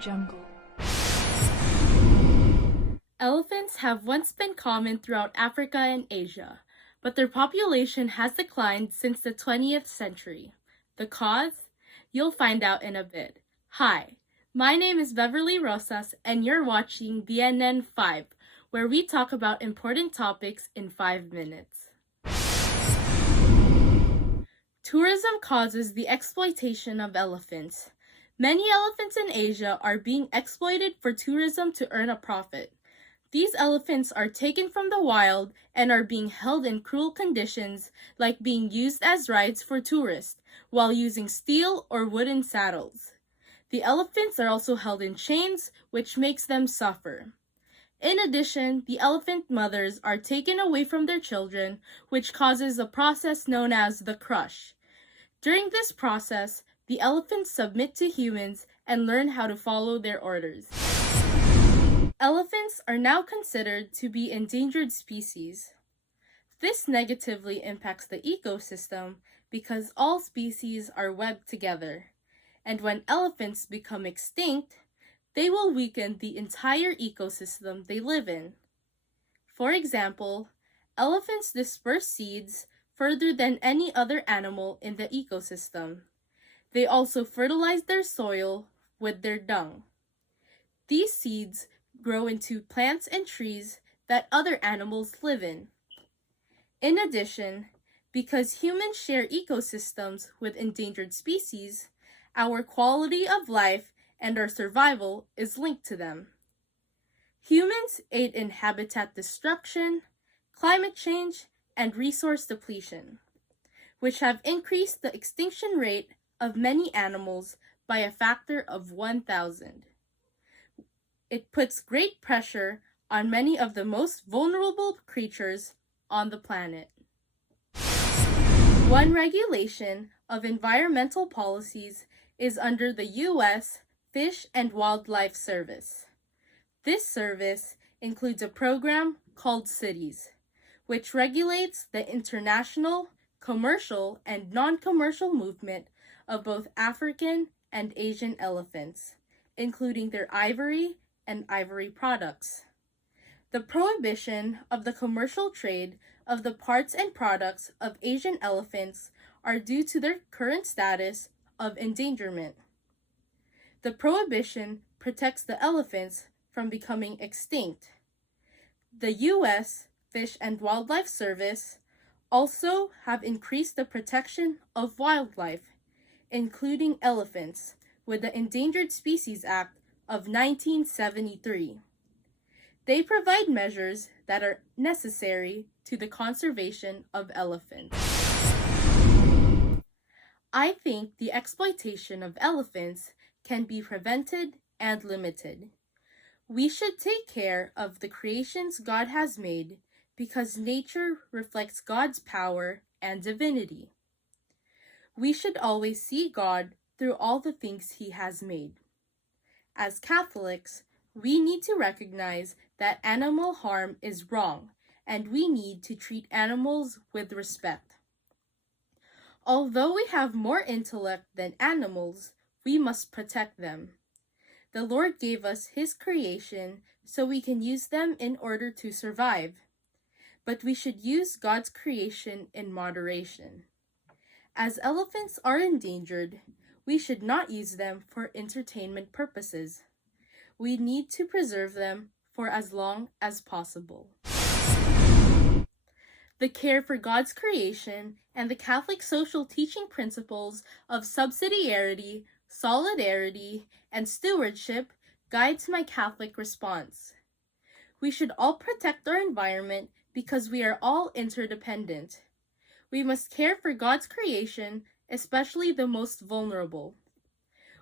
Jungle. Elephants have once been common throughout Africa and Asia, but their population has declined since the 20th century. The cause? You'll find out in a bit. Hi, my name is Beverly Rosas, and you're watching BNN 5, where we talk about important topics in 5 minutes. Tourism causes the exploitation of elephants. Many elephants in Asia are being exploited for tourism to earn a profit. These elephants are taken from the wild and are being held in cruel conditions, like being used as rides for tourists, while using steel or wooden saddles. The elephants are also held in chains, which makes them suffer. In addition, the elephant mothers are taken away from their children, which causes a process known as the crush. During this process, the elephants submit to humans and learn how to follow their orders. Elephants are now considered to be endangered species. This negatively impacts the ecosystem because all species are webbed together, and when elephants become extinct, they will weaken the entire ecosystem they live in. For example, elephants disperse seeds further than any other animal in the ecosystem. They also fertilize their soil with their dung. These seeds grow into plants and trees that other animals live in. In addition, because humans share ecosystems with endangered species, our quality of life and our survival is linked to them. Humans aid in habitat destruction, climate change, and resource depletion, which have increased the extinction rate of many animals by a factor of 1,000. It puts great pressure on many of the most vulnerable creatures on the planet. One regulation of environmental policies is under the U.S. Fish and Wildlife Service. This service includes a program called CITES, which regulates the international, commercial, and non-commercial movement of both African and Asian elephants, including their ivory and ivory products. The prohibition of the commercial trade of the parts and products of Asian elephants are due to their current status of endangerment. The prohibition protects the elephants from becoming extinct. The U.S. Fish and Wildlife Service also have increased the protection of wildlife, including elephants, with the Endangered Species Act of 1973. They provide measures that are necessary to the conservation of elephants. I think the exploitation of elephants can be prevented and limited. We should take care of the creations God has made because nature reflects God's power and divinity. We should always see God through all the things He has made. As Catholics, we need to recognize that animal harm is wrong, and we need to treat animals with respect. Although we have more intellect than animals, we must protect them. The Lord gave us His creation so we can use them in order to survive. But we should use God's creation in moderation. As elephants are endangered, we should not use them for entertainment purposes. We need to preserve them for as long as possible. The care for God's creation and the Catholic social teaching principles of subsidiarity, solidarity, and stewardship guides my Catholic response. We should all protect our environment because we are all interdependent. We must care for God's creation, especially the most vulnerable.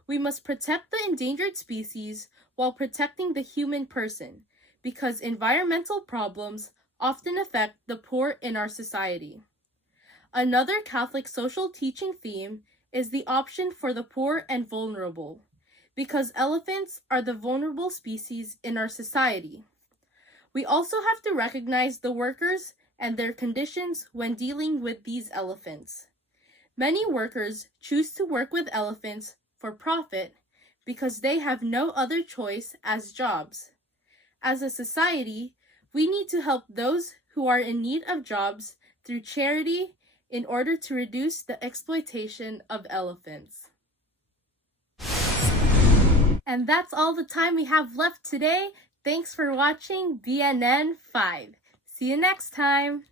We must protect the endangered species while protecting the human person, because environmental problems often affect the poor in our society. Another Catholic social teaching theme is the option for the poor and vulnerable, because elephants are the vulnerable species in our society. We also have to recognize the workers and their conditions when dealing with these elephants. Many workers choose to work with elephants for profit because they have no other choice as jobs. As a society, we need to help those who are in need of jobs through charity in order to reduce the exploitation of elephants. And that's all the time we have left today. Thanks for watching BNN 5. See you next time!